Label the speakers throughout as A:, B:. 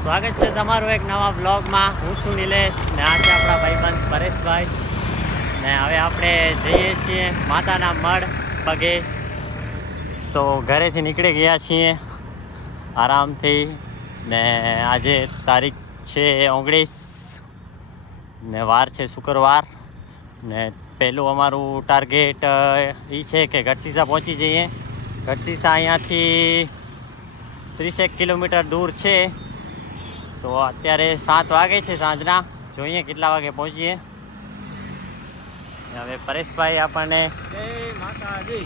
A: સ્વાગત છે તમારું એક નવા બ્લોગમાં હું છું નિલેશ ને આ છે આપણા ભાઈબંધ પરેશભાઈ. ને હવે આપણે જઈએ છીએ માતાના મઢ પગે. તો ઘરેથી નીકળી ગયા છીએ આરામથી. ને આજે તારીખ છે ઓગણીસ. ને વાર છે શુક્રવાર. ને પહેલું અમારું ટાર્ગેટ એ છે કે ગઢસીસા પહોંચી જઈએ. ગઢસીસા અહીંયાથી ત્રીસેક કિલોમીટર દૂર છે. તો અત્યારે સાત વાગે છે સાંજના. જોઈએ કેટલા વાગે પહોંચીએ. હવે પરેશભાઈ આપણને
B: જય માતાજી.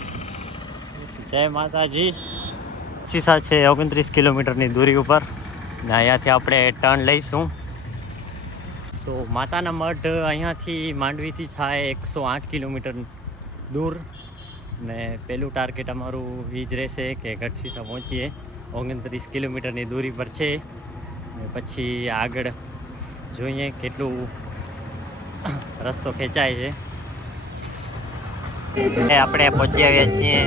A: જય માતાજી ગઢસીસા છે ઓગણત્રીસ કિલોમીટરની દૂરી ઉપર. ને અહીંયાથી આપણે ટર્ન લઈશું. તો માતાના મઢ અહીંયાથી માંડવીથી થાય એકસો આઠ કિલોમીટર દૂર. ને પહેલું ટાર્ગેટ અમારું એ જ રહેશે કે ગઢસીસા પહોંચીએ. ઓગણત્રીસ કિલોમીટરની દૂરી પર છે. પછી આગળ જોઈએ કેટલું રસ્તો ખેંચાય છે. આપણે પહોંચી આવ્યા છીએ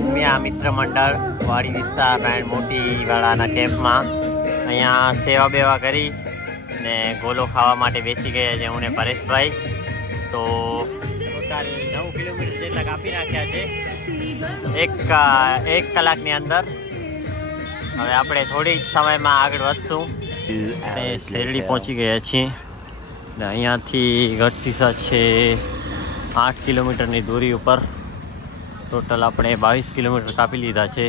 A: ઉમિયા મિત્ર મંડળ, વાડી વિસ્તાર એન્ડ મોટીવાળાના કેમ્પમાં. અહીંયા સેવા બેવા કરી ને ગોલો ખાવા માટે બેસી ગયા છે હું ને પરેશભાઈ. તો ટોટલ નવ કિલોમીટર જેટલા કાપી નાખ્યા છે. એક એક કલાકની અંદર હવે આપણે થોડી જ સમયમાં આગળ વધશું. અને શેરડી પહોંચી ગયા છીએ. ને અહીંયાથી ગઢસીસા છે આઠ કિલોમીટરની દૂરી ઉપર. ટોટલ આપણે બાવીસ કિલોમીટર કાપી લીધા છે.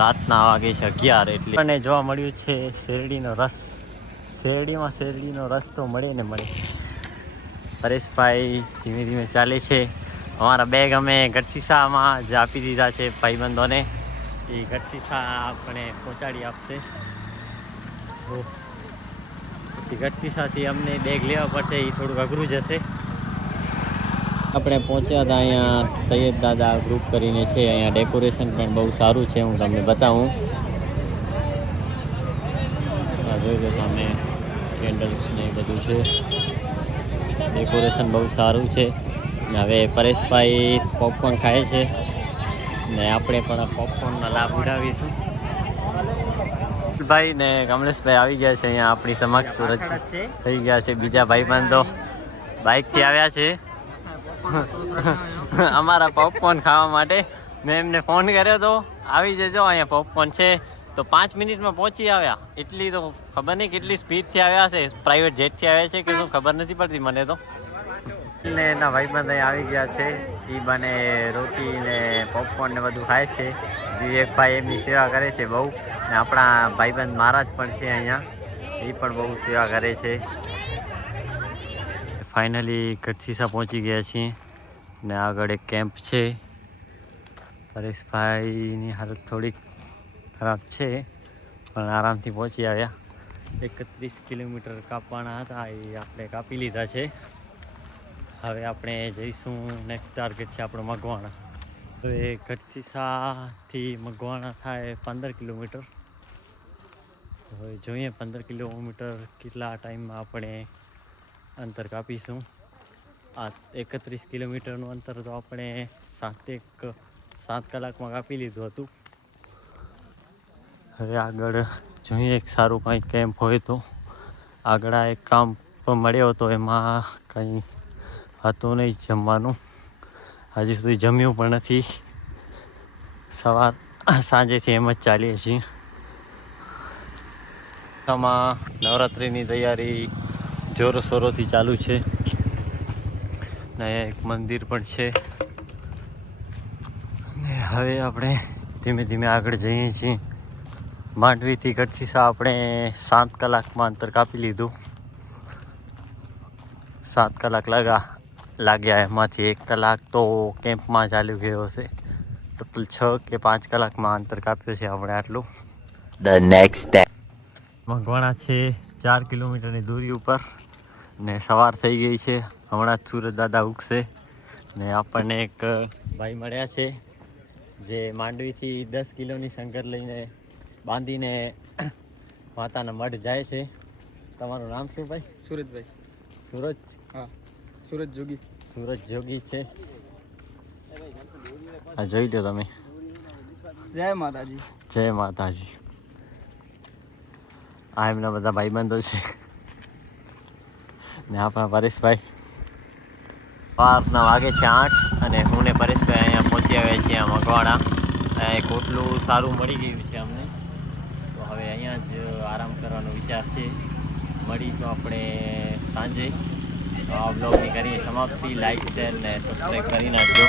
A: રાતના વાગે છે અગિયાર એટલે અને જોવા મળ્યું છે શેરડીનો રસ. શેરડીમાં શેરડીનો રસ તો મળે ને મળે. પરેશભાઈ ધીમે ધીમે ચાલે છે. અમારા બેગ અમે ગઢસીસામાં જ આપી દીધા છે ભાઈબંધોને. એ ગઢસીસા આપણે પહોંચાડી આપશે. પછી ગઢસીસાથી અમને બેગ લેવા પડશે એ થોડુંક અઘરું જશે આપણે પહોંચ્યા હતા અહીંયા સૈયદ દાદા ગ્રુપ કરીને છે, અહીંયા ડેકોરેશન પણ બહુ સારું છે, હું તમને બતાવું. જોઈ લો સામે કેન્ડલ્સ ને બધું છે. ડેકોરેશન બહુ સારું છે. અને હવે પરેશભાઈ પોપકોર્ન ખાય છે. ને આપણે પણ પોપકોર્નનો લાભ ઉડાવીશું ભાઈ ને કમલેશભાઈ આવી ગયા છે અહીંયા આપણી સમક્ષ. સુરત થઈ ગયા છે બીજા ભાઈબંધો બાઇકથી આવ્યા છે. અમારા પોપકોર્ન ખાવા માટે મેં એમને ફોન કર્યો તો આવી જજો અહીંયા પોપકોર્ન છે. તો પાંચ મિનિટમાં પહોંચી આવ્યા. એટલી તો ખબર નહીં કેટલી સ્પીડથી આવ્યા છે પ્રાઇવેટ જેટથી આવ્યા છે કે શું ખબર નથી પડતી મને તો. ને એના ભાઈબંધ અહીં આવી ગયા છે. એ બને રોટી ને પોપકોર્ન ને બધું ખાય છે. વિવેકભાઈ એમની સેવા કરે છે બહુ. ને આપણા ભાઈબંધ મહારાજ પણ છે અહીંયા. એ પણ બહુ સેવા કરે છે. ફાઇનલી ગઢસીસા પહોંચી ગયા છીએ. ને આગળ એક કેમ્પ છે. પરેશભાઈની હાલત થોડીક ખરાબ છે, પણ આરામથી પહોંચી આવ્યા. એકત્રીસ કિલોમીટર કાપવાના હતા એ આપણે કાપી લીધા છે. હવે આપણે જઈશું નેક્સ્ટ ટાર્ગેટ છે આપણો મગવાણા હવે ગઢસીસાથી મગવાણા થાય પંદર કિલોમીટર. હવે જોઈએ પંદર કિલોમીટર કેટલા ટાઈમમાં આપણે અંતર કાપીશું. આ એકત્રીસ કિલોમીટરનું અંતર તો આપણે સાતેક સાત કલાકમાં કાપી લીધું હતું. હવે આગળ જોઈએ એક સારું કંઈ કેમ્પ હોય તો. આગળ એક કામ મળ્યો હતો એમાં કંઈ હતું નહીં જમવાનું. હજી સુધી જમ્યું પણ નથી. સવાર, સાંજેથી એમ જ ચાલીએ છીએ. આમાં નવરાત્રિની તૈયારી જોરો શોરોથી ચાલુ છે. ને એક મંદિર પણ છે. ને હવે આપણે ધીમે ધીમે આગળ જઈએ છીએ. માંડવીથી ગઢસીસા આપણે સાત કલાકમાં અંતર કાપી લીધું. સાત કલાક લાગા લાગ્યા એમાંથી એક કલાક તો કેમ્પમાં ચાલ્યું ગયો હશે. ટોટલ છ કે પાંચ કલાકમાં અંતર કાપ્યું છે આપણે આટલું.
C: The next day.
A: મગવાણા છે ચાર કિલોમીટરની દૂરી ઉપર ને સવાર થઈ ગઈ છે. હમણાં જ સુરત દાદા ઉગશે ને આપણને એક ભાઈ મળ્યા છે જે માંડવીથી દસ કિલોની શંકર લઈને બાંધીને માતાના મઢ જાય છે. તમારું નામ શું ભાઈ?
B: સુરતભાઈ.
A: સુરજ
B: હા. સુરત જોગી.
A: સુરજ જોગી છે. આ જોઈ લો તમે.
B: જય માતાજી.
A: જય માતાજી. આ એમના બધા ભાઈબંધો છે. ને આપણા પરેશભાઈ. પારના વાગે છે આઠ અને હું ને પરેશભાઈ અહીંયા પહોંચી આવ્યા છીએ આ મગવાડા એક ઓટલું સારું મળી ગયું છે અમને. તો હવે અહીંયા જ આરામ કરવાનો વિચાર છે. મળીશું આપણે સાંજે તો આ બ્લોગની કરીએ સમાપ્તિ. લાઈક શેર ને સબસ્ક્રાઈબ કરી નાખજો.